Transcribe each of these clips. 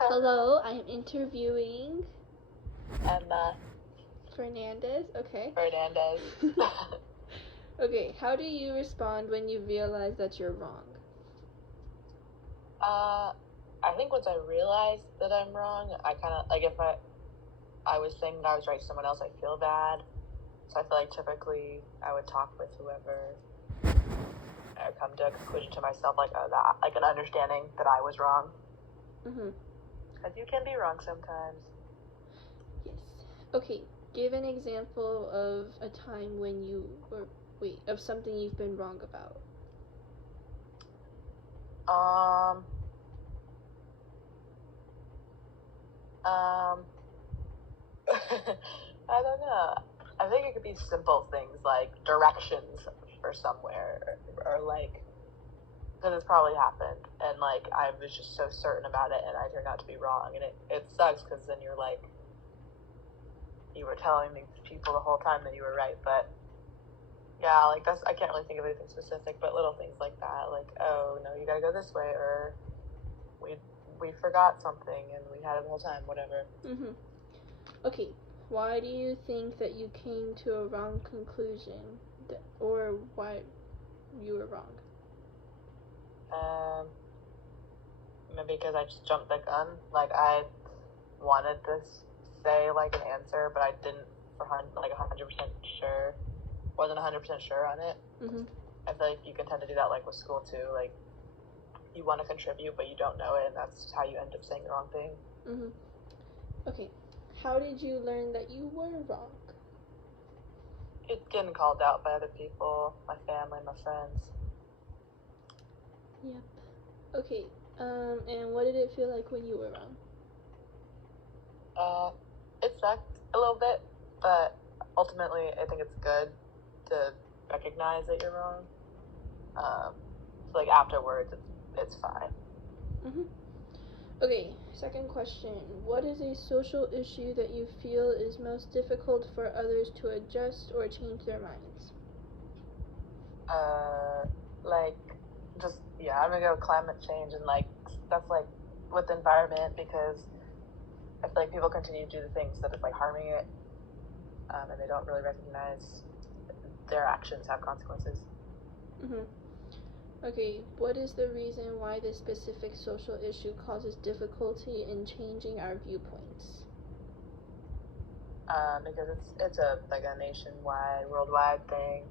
Hello, I am interviewing Emma Fernandez. Okay. Fernandez. Okay, how do you respond when you realize that you're wrong? I think once I realize that I'm wrong, I kind of like if I was saying that I was right to someone else, I feel bad. So I feel like typically I would talk with whoever. I come to a conclusion to myself, like an understanding that I was wrong. Mhm. Because you can be wrong sometimes. Yes. Okay. Give an example of a time when of something you've been wrong about. Um. I don't know. I think it could be simple things like directions for somewhere, or like, because it's probably happened, and like I was just so certain about it, and I turned out to be wrong, and it sucks because then you're like, you were telling these people the whole time that you were right, but yeah, like I can't really think of anything specific, but little things like that, like, oh no, you gotta go this way, or we forgot something and we had it the whole time, whatever. Mhm. Okay. Why do you think that you came to a wrong conclusion, or why you were wrong? Maybe because I just jumped the gun. Like I wanted to say like an answer, but I didn't like 100% sure. Wasn't 100% sure on it. Mhm. I feel like you can tend to do that like with school too. Like you want to contribute, but you don't know it, and that's how you end up saying the wrong thing. Mhm. Okay. How did you learn that you were wrong? It's getting called out by other people, my family, my friends. Yep. Okay. And what did it feel like when you were wrong? It sucked a little bit, but ultimately, I think it's good to recognize that you're wrong. So like afterwards, it's fine. Mhm. Okay, second question. What is a social issue that you feel is most difficult for others to adjust or change their minds? Like just yeah, I'm gonna go climate change and like stuff like with the environment, because I feel like people continue to do the things that is like harming it, and they don't really recognize their actions have consequences. Mhm. Okay, what is the reason why this specific social issue causes difficulty in changing our viewpoints? Because it's a like a nationwide, worldwide thing,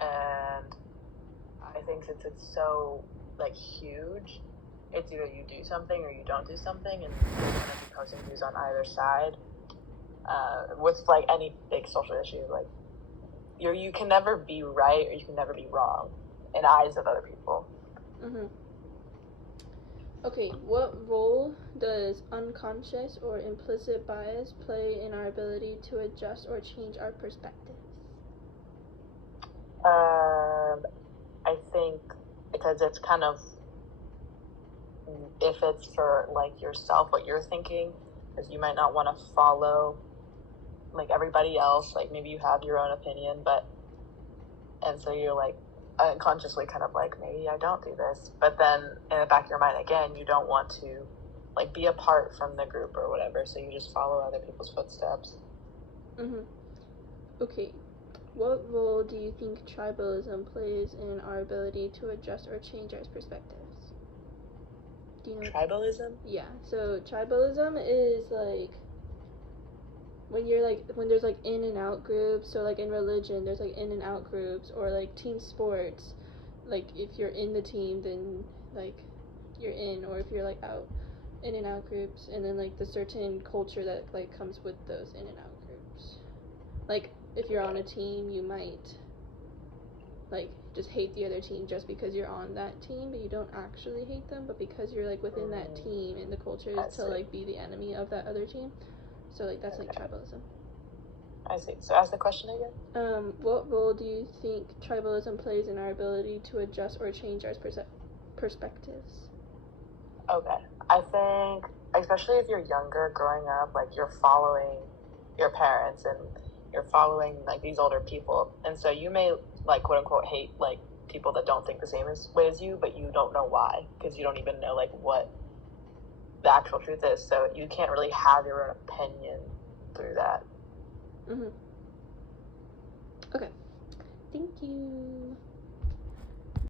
and I think since it's so like huge, it's either you do something or you don't do something, and there's going to be pros and cons on either side. With like any big social issue, like you can never be right or you can never be wrong in eyes of other people. Mm-hmm. Okay, what role does unconscious or implicit bias play in our ability to adjust or change our perspectives? I think because it's kind of, if it's for like yourself, what you're thinking, because you might not want to follow like everybody else. Like maybe you have your own opinion, and so you're like unconsciously kind of like, maybe I don't do this, but then in the back of your mind again, you don't want to like be apart from the group or whatever, so you just follow other people's footsteps. Mm-hmm. Okay, what role do you think tribalism plays in our ability to adjust or change our perspectives? Do you know? Tribalism? Yeah, so tribalism is like when there's like in and out groups. So like in religion there's like in and out groups, or like team sports, like if you're in the team then like you're in, or if you're like out, in and out groups, and then like the certain culture that like comes with those in and out groups. Like if you're on a team you might like just hate the other team just because you're on that team, but you don't actually hate them, but because you're like within that team and the culture is to like be the enemy of that other team. So like that's like tribalism. I see. So ask the question again. What role do you think tribalism plays in our ability to adjust or change our perspectives? Okay. I think, especially if you're younger, growing up, like you're following your parents and you're following like these older people, and so you may like quote unquote hate like people that don't think the same way as you, but you don't know why, because you don't even know like what the actual truth is. So you can't really have your own opinion through that. Okay. Thank you.